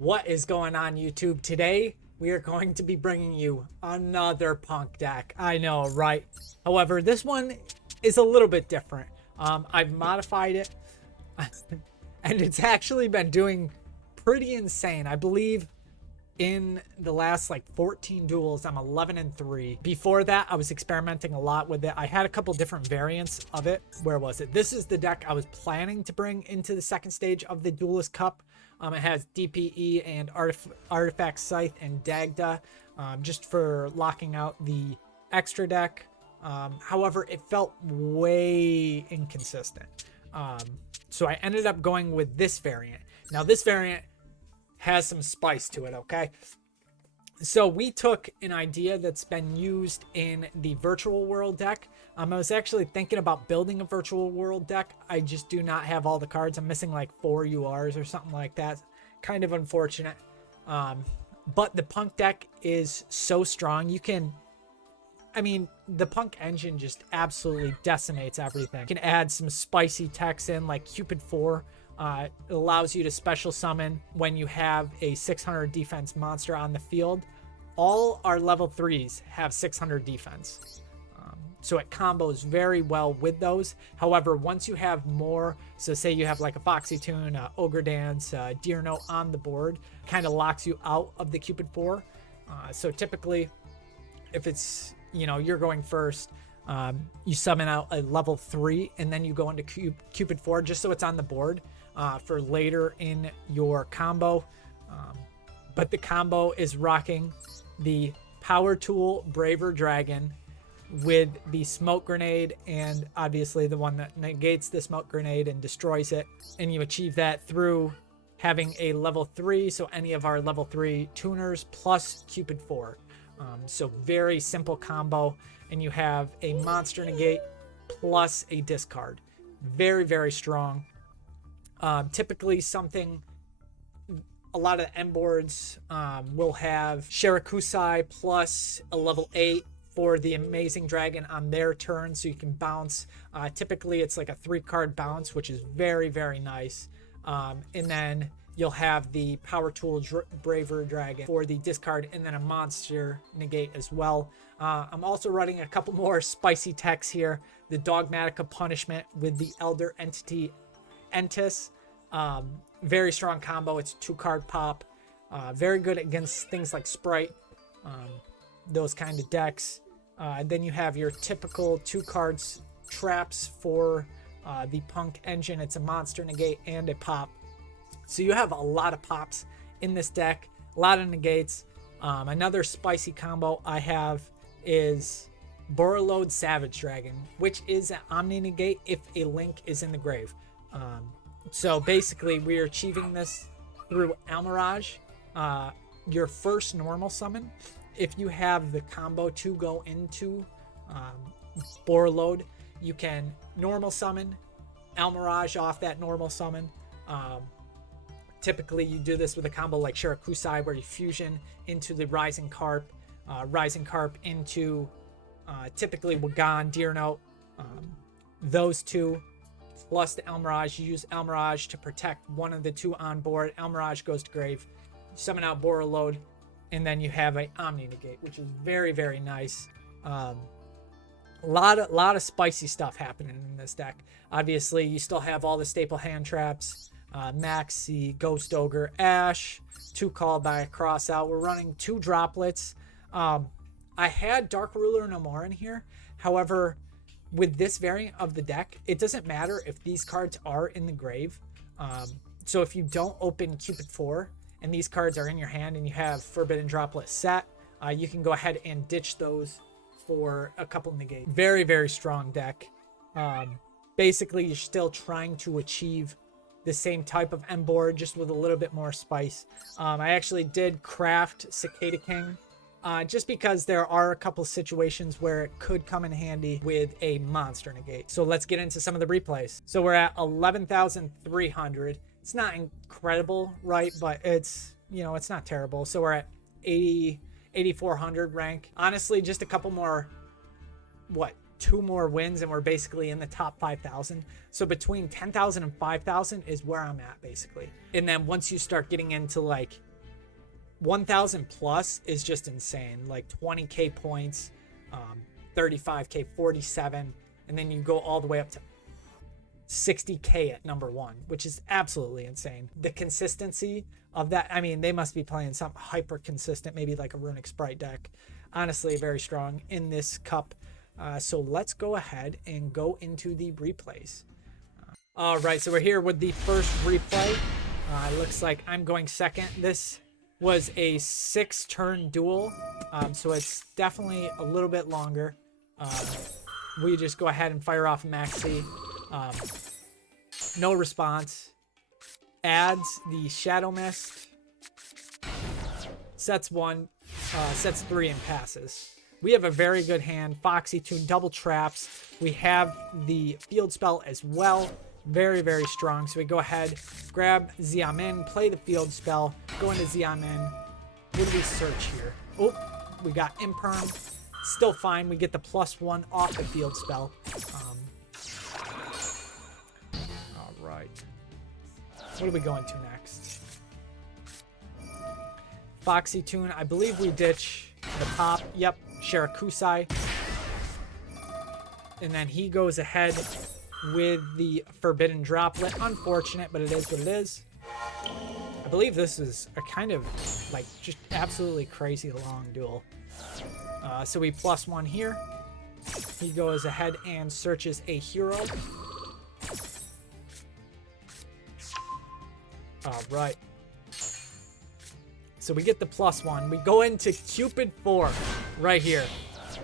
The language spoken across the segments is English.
What is going on, YouTube? Today, we are going to be bringing you another punk deck. I know, right? However, this one is a little bit different. I've modified it, and it's actually been doing pretty insane. I believe in the last 14 duels, I'm 11-3. Before that, I was experimenting a lot with it. I had a couple different variants of it. Where was it? This is the deck I was planning to bring into the second stage of the Duelist Cup. It has DPE and Artifact Scythe and Dagda, just for locking out the extra deck. However, it felt way inconsistent. So I ended up going with this variant. Now, this variant has some spice to it, okay? So we took an idea that's been used in the virtual world deck. I was actually thinking about building a virtual world deck. I just do not have all the cards. I'm missing like 4 URs or something like that. Kind of unfortunate. But the punk deck is so strong. The punk engine just absolutely decimates everything. You can add some spicy techs in like Cupid 4. It allows you to special summon when you have a 600 defense monster on the field. All our level 3s have 600 defense. So it combos very well with those. However, once you have more, so say you have like a Foxy Tune, Ogre Dance, Deer Note on the board, kind of locks you out of the Cupid 4. So typically, if it's, you're going first, you summon out a level 3 and then you go into Cupid 4 just so it's on the board for later in your combo. But the combo is rocking the Power Tool Braver Dragon with the Smoke Grenade, and obviously the one that negates the Smoke Grenade and destroys it. And you achieve that through having a level 3, so any of our level 3 tuners plus Cupid 4. So very simple combo, and you have a monster negate plus a discard. Very, very strong. Typically a lot of the M boards will have Shirakusai plus a level 8 for the Amazing Dragon on their turn, so you can bounce. Typically, it's like a 3-card bounce, which is very, very nice. And then you'll have the Power Tool Braver Dragon for the discard, and then a monster negate as well. I'm also running a couple more spicy techs here. The Dogmatica Punishment with the Elder Entity Entis. Very strong combo. It's a 2-card pop. Very good against things like Sprite. Those kind of decks. Then you have your typical 2 cards traps for the punk engine. It's a monster negate and a pop. So you have a lot of pops in this deck, a lot of negates. Another spicy combo I have is Borreload Savage Dragon, which is an Omni negate if a link is in the grave. So basically we are achieving this through Almirage. Your first normal summon, if you have the combo to go into Borreload, you can normal summon Almirage off that normal summon. Typically you do this with a combo like Shirakusai, where you fusion into the Rising Carp into typically Wagon, Deer Note, those two plus the Almirage. You use Almirage to protect one of the 2 on board. Almirage goes to grave, summon out Borreload, and then you have a Omni negate, which is very, very nice. A lot of spicy stuff happening in this deck. Obviously, you still have all the staple hand traps, Maxi, Ghost Ogre, Ash, 2 called by a cross out. We're running 2 droplets. I had Dark Ruler No More in here. However, with this variant of the deck, it doesn't matter if these cards are in the grave. So if you don't open Cupid 4 and these cards are in your hand and you have Forbidden Droplet set, you can go ahead and ditch those for a couple negates. Very, very strong deck. Basically, you're still trying to achieve the same type of M board, just with a little bit more spice. I actually did craft Cicada King, just because there are a couple situations where it could come in handy with a monster negate. So let's get into some of the replays. So we're at 11,300. It's not incredible, right? But it's, it's not terrible. So we're at 8,400 rank. Honestly, just a couple more, 2 more wins and we're basically in the top 5,000. So between 10,000 and 5,000 is where I'm at basically. And then once you start getting into like 1,000 plus is just insane. Like 20k points, 35k, 47, and then you go all the way up to 60k at number 1, which is absolutely insane. The consistency of that, I mean, they must be playing something hyper consistent, maybe like a Runic Sprite deck. Honestly, very strong in this cup. So let's go ahead and go into the replays. All right, so we're here with the first replay. Looks like I'm going second. This was a 6-turn duel, so it's definitely a little bit longer. We just go ahead and fire off Maxi. No response. Adds the Shadow Mist. Sets 1, sets 3, and passes. We have a very good hand. Foxy Tune, double traps. We have the field spell as well. Very, very strong. So we go ahead, grab Xiamen, play the field spell, go into Xiamen. What do we search here? Oh, we got Imperm. Still fine. We get the +1 off the field spell. All right. What are we going to next? Foxy Tune. I believe we ditch the top. Yep. Shirakusai. And then he goes ahead with the Forbidden Droplet. Unfortunate, but it is what it is. I believe this is a kind of like just absolutely crazy long duel. So we +1 here. He goes ahead and searches a hero. All right. So we get the +1. We go into Cupid 4 right here.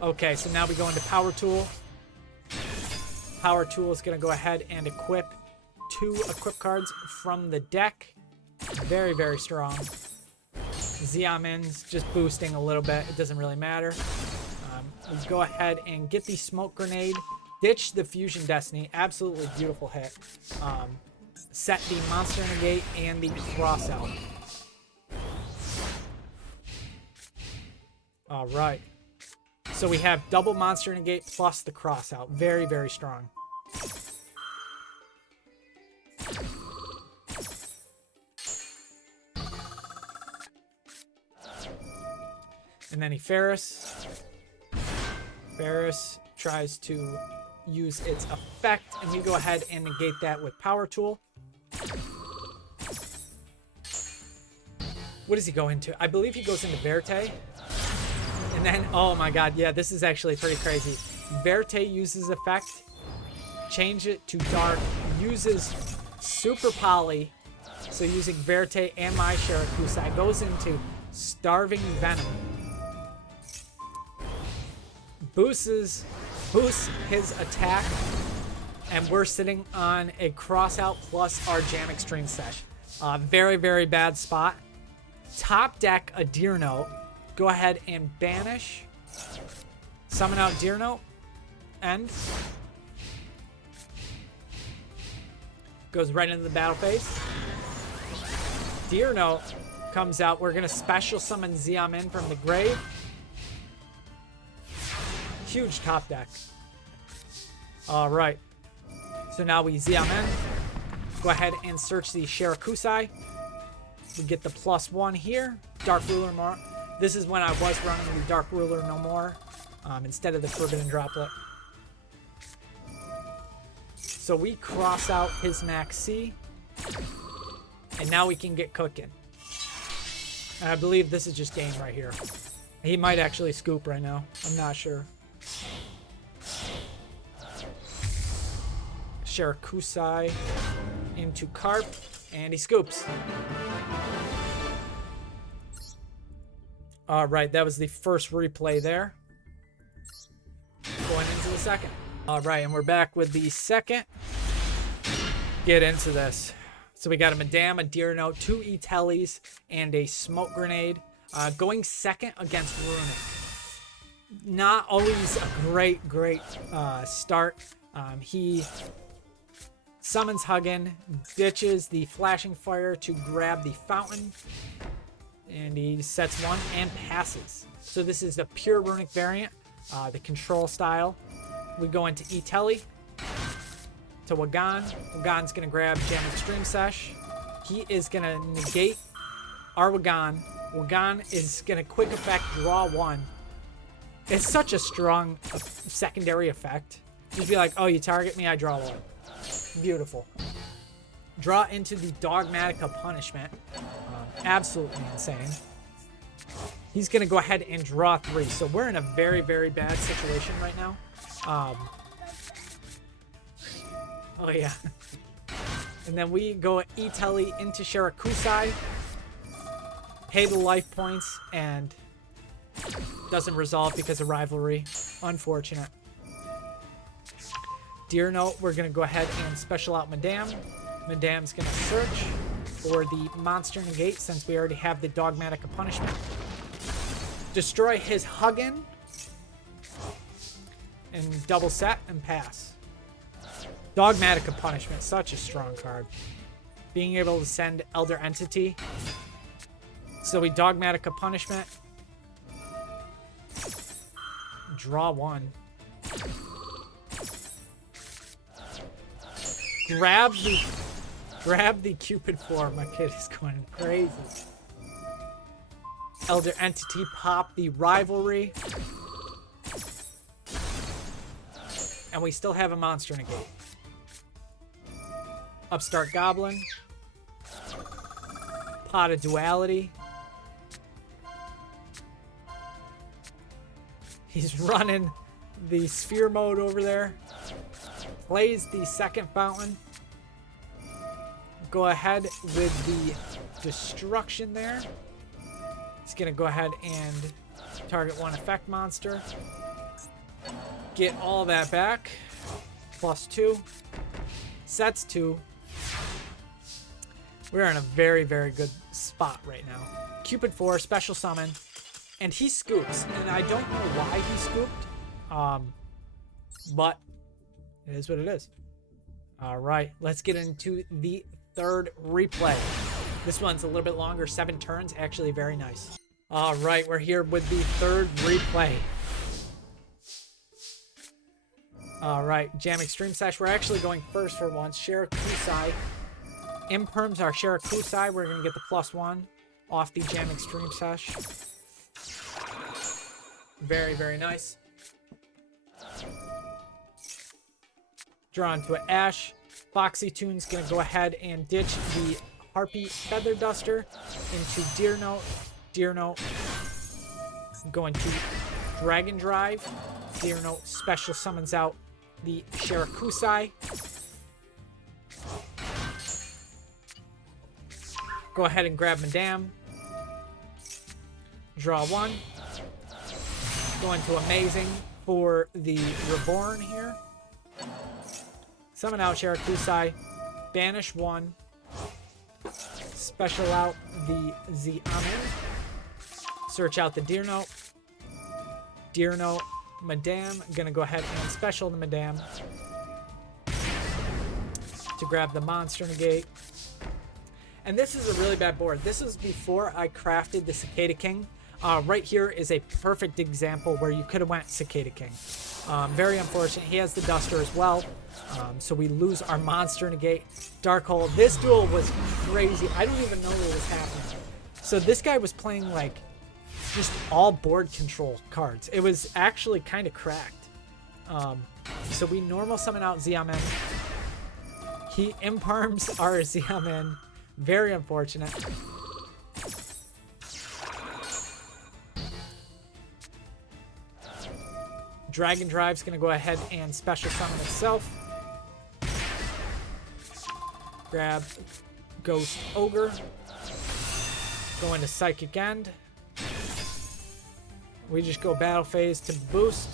Okay, so now we go into Power Tool. Power Tool is going to go ahead and equip 2 equip cards from the deck. Very, very strong. Xiamen's just boosting a little bit. It doesn't really matter. We go ahead and get the Smoke Grenade. Ditch the Fusion Destiny. Absolutely beautiful hit. Set the Monster Negate and the Cross out. All right. So we have double Monster Negate plus the Cross out. Very, very strong. And then he Ferris. Ferris tries to use its effect, and we go ahead and negate that with Power Tool. What does he go into? I believe he goes into Verte. And then, oh my god, yeah, this is actually pretty crazy. Verte uses effect, change it to dark, uses Super Poly, so using Verte and my Shirakusai, goes into Starving Venom. Boosts his attack, and we're sitting on a Crossout plus our Jam Extreme Sesh. Very, very bad spot. Top deck a Deer Note. Go ahead and banish. Summon out Deer Note. End. Goes right into the battle phase. Deer Note comes out. We're going to special summon Xiamen from the grave. Huge top deck. All right. So now we Xiamen. Go ahead and search the Shirakusai. We get the +1 here. Dark Ruler more. This is when I was running the Dark Ruler no more instead of the Forbidden Droplet. So we cross out his Max C. And now we can get cooking. And I believe this is just game right here. He might actually scoop right now. I'm not sure. Shirakusai into Carp, and he scoops. All right, that was the first replay there. Going into the second. All right, and we're back with the second. Get into this. So we got a Madame, a Deer Note, 2 E-Tellies, and a Smoke Grenade. Going second against Runic. Not always a great start. He summons Hugin, ditches the Flashing Fire to grab the Fountain, and he sets 1 and passes. So this is the pure Runic variant, the control style. We go into E-Telly to Wagan. Wagan's going to grab Jam Extreme Sesh. He is going to negate our Wagan Wagan is going to quick effect draw 1. It's such a strong secondary effect. Just be like, oh, you target me, I draw 1. Beautiful. Draw into the Dogmatica Punishment. Absolutely insane. He's going to go ahead and draw 3. So we're in a very, very bad situation right now. Oh, yeah. And then we go Itali into Shirakusai. Pay the life points, and doesn't resolve because of rivalry. Unfortunate. Deer Note, we're going to go ahead and special out Madame. Madame's going to search for the monster negate since we already have the Dogmatica Punishment. Destroy his Huggin. And double set and pass. Dogmatica Punishment, such a strong card. Being able to send Elder Entity. So we Dogmatica Punishment. Draw 1. Grab the Cupid 4. My kid is going crazy. Elder Entity, pop the Rivalry. And we still have a monster negate. Upstart Goblin. Pot of Duality. He's running the Sphere mode over there. Plays the second fountain. Go ahead with the Destruction there. He's going to go ahead and target 1 effect monster. Get all that back. +2. Sets 2. We're in a very, very good spot right now. Cupid 4, special summon. And he scoops. And I don't know why he scooped. But it is what it is. All right. Let's get into the third replay. This one's a little bit longer. 7 turns. Actually very nice. All right. We're here with the third replay. All right. Jam Extreme Sesh. We're actually going first for once. Shirakusai. Imperms our Shirakusai. We're going to get the +1 off the Jam Extreme Sesh. Very, very nice. Draw into an Ash. Foxy Toon's going to go ahead and ditch the Harpy Feather Duster into Deer Note. Deer Note going to Dragon Drive. Deer Note special summons out the Shirakusai. Go ahead and grab Madame. Draw 1. Going to Amazing for the Reborn here. Summon out Shirakusai. Banish 1. Special out the Xiamen. Search out the Deer Note. Deer Note. Madame. Gonna go ahead and special the Madame. To grab the Monster Negate. And this is a really bad board. This was before I crafted the Cicada King. Right here is a perfect example where you could have went Cicada King. Very unfortunate. He has the Duster as well. So we lose our Monster Negate. Dark Hole. This duel was crazy. I don't even know what was happening. So this guy was playing like just all board control cards. It was actually kind of cracked. So we normal summon out Xiamen. He imperms our Xiamen. Very unfortunate. Dragon Drive's going to go ahead and special summon itself. Grab Ghost Ogre. Go into Psychic End. We just go Battle Phase to boost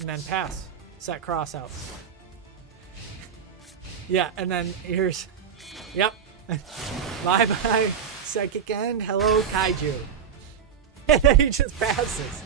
and then pass. Set cross out. Yeah, and then here's... Yep. Bye-bye, Psychic End. Hello, Kaiju. And then he just passes.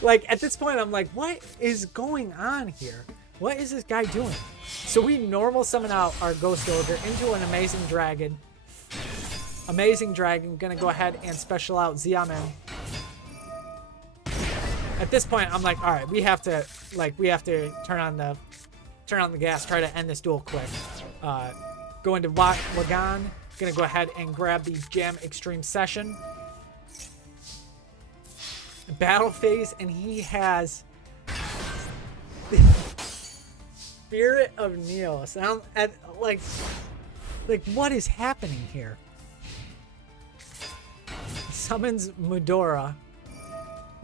Like, at this point, I'm like, what is going on here? What is this guy doing? So we normal summon out our Ghost Ogre into an Amazing Dragon. Amazing Dragon, gonna go ahead and special out Xiamen. At this point, I'm like, all right, we have to turn on the gas, try to end this duel quick. Go into Wagan. Gonna go ahead and grab the Jam Extreme Session. battle phase, and he has Spirit of Neos. Like what is happening here? Summons Mudora.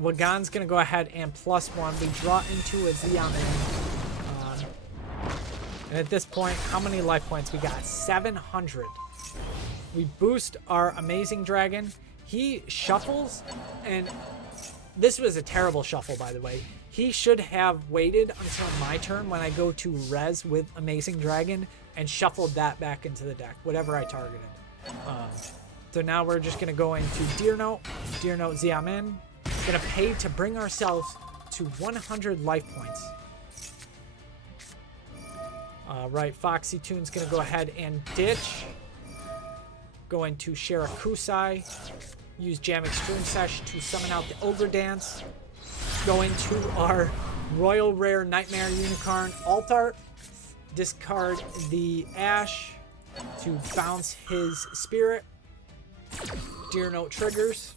Wagan's gonna go ahead and +1. We draw into a Xiamen. And at this point, how many life points we got? 700. We boost our Amazing Dragon. He shuffles, and this was a terrible shuffle, by the way. He should have waited until my turn when I go to res with Amazing Dragon and shuffled that back into the deck, whatever I targeted. So now we're just going to go into Deer Note Xiamen. Going to pay to bring ourselves to 100 life points. Right, Foxy Toon's going to go ahead and ditch. Going to Shirakusai. Use Jam Extreme Sesh to summon out the Ogre Dance. Going to our Royal Rare Nightmare Unicorn Alt Art. Discard the Ash to bounce his Spirit. Deer Note triggers.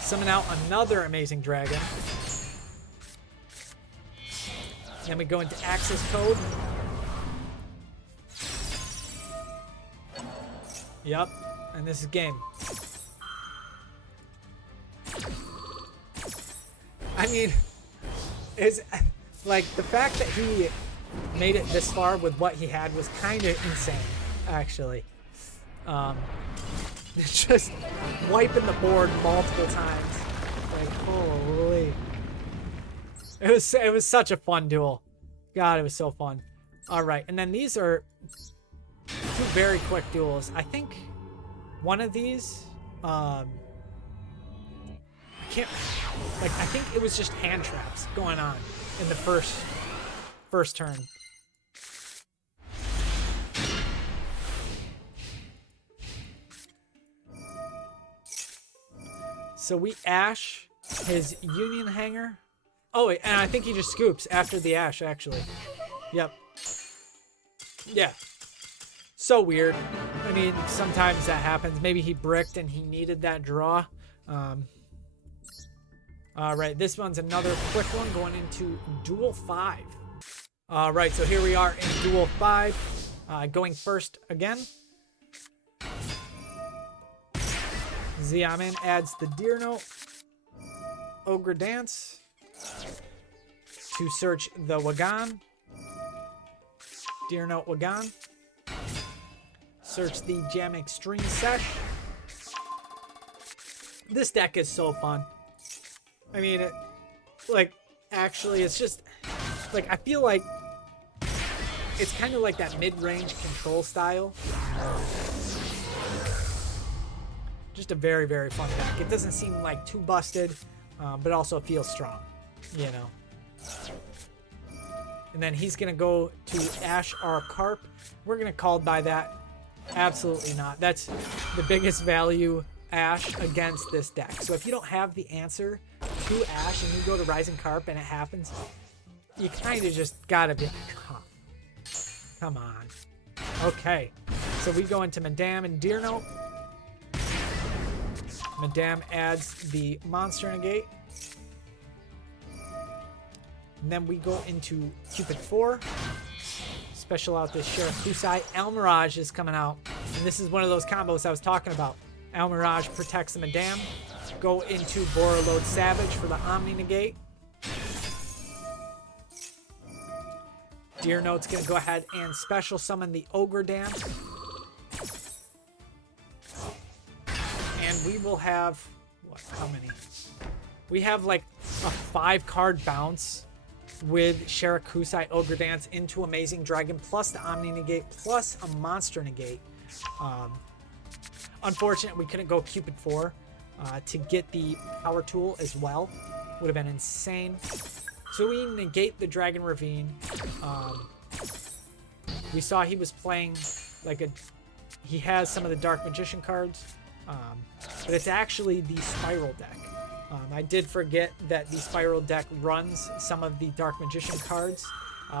Summon out another Amazing Dragon. Then we go into Access Code. Yep, and this is game. I mean, it's like the fact that he made it this far with what he had was kind of insane, actually. It's just wiping the board multiple times. Like, holy. It was such a fun duel. God, it was so fun. All right, and then these are two very quick duels. I think one of these, I think it was just hand traps going on in the first turn. So we Ash his Union Hanger. Oh, wait, and I think he just scoops after the Ash, actually. Yep. Yeah. So weird. I mean, sometimes that happens. Maybe he bricked and he needed that draw. All right, this one's another quick one going into Duel 5. All right, so here we are in Duel 5. Going first again. Xiamen adds the Deer Note. Ogre Dance. To search the Wagan. Deer Note Wagan. Search the Jam Extreme Sesh. This deck is so fun. I mean, actually, it's just, like, I feel like it's kind of like that mid-range control style. Just a very, very fun deck. It doesn't seem like too busted, but also feels strong, you know. And then he's going to go to Ash our Carp. We're going to call by that. Absolutely not. That's the biggest value Ash against this deck. So if you don't have the answer to Ash and you go to Rising Carp and it happens, you kind of just got to be like, come on. Okay. So we go into Madame and Deer Note. Madame adds the Monster Negate. And then we go into Cupid 4. Special out this Shirakusai. Almirage is coming out. And this is one of those combos I was talking about. Almirage protects the Madame. Go into Borreload Savage for the Omni Negate. Deer Note's going to go ahead and special summon the Ogre Dance. And we will have, how many? We have like a 5-card bounce with Shirakusai Ogre Dance into Amazing Dragon plus the Omni Negate plus a Monster Negate. Unfortunate we couldn't go Cupid 4 to get the Power Tool as well. Would have been insane. So we negate the Dragon Ravine. We saw he was playing like he has some of the Dark Magician cards, but it's actually the Spiral deck. I did forget that the Spiral deck runs some of the Dark Magician cards.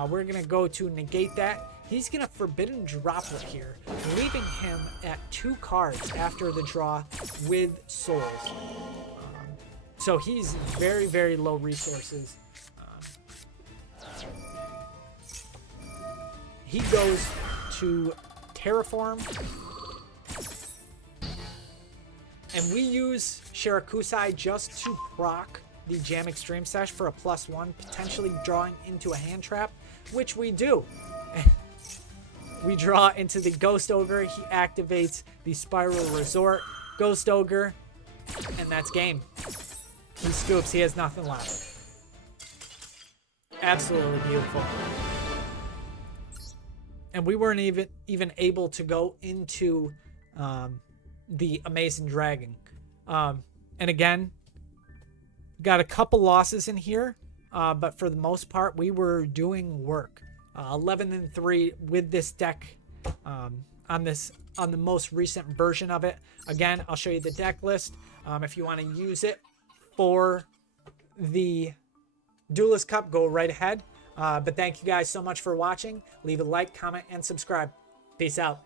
We're going to go to negate that. He's going to Forbidden Droplet here, leaving him at 2 cards after the draw with Souls. So he's very, very low resources. He goes to Terraform. And we use Shirakusai just to proc the Jam Extreme Sesh for a +1, potentially drawing into a hand trap, which we do. We draw into the Ghost Ogre. He activates the Spiral Resort. Ghost Ogre, and that's game. He scoops. He has nothing left. Absolutely beautiful. And we weren't even able to go into the Amazing Dragon. And again, got a couple losses in here, but for the most part, we were doing work. 11-3 with this deck on the most recent version of it. Again, I'll show you the deck list if you want to use it for the Duelist Cup. Go right ahead. But thank you guys so much for watching. Leave a like, comment, and subscribe. Peace out.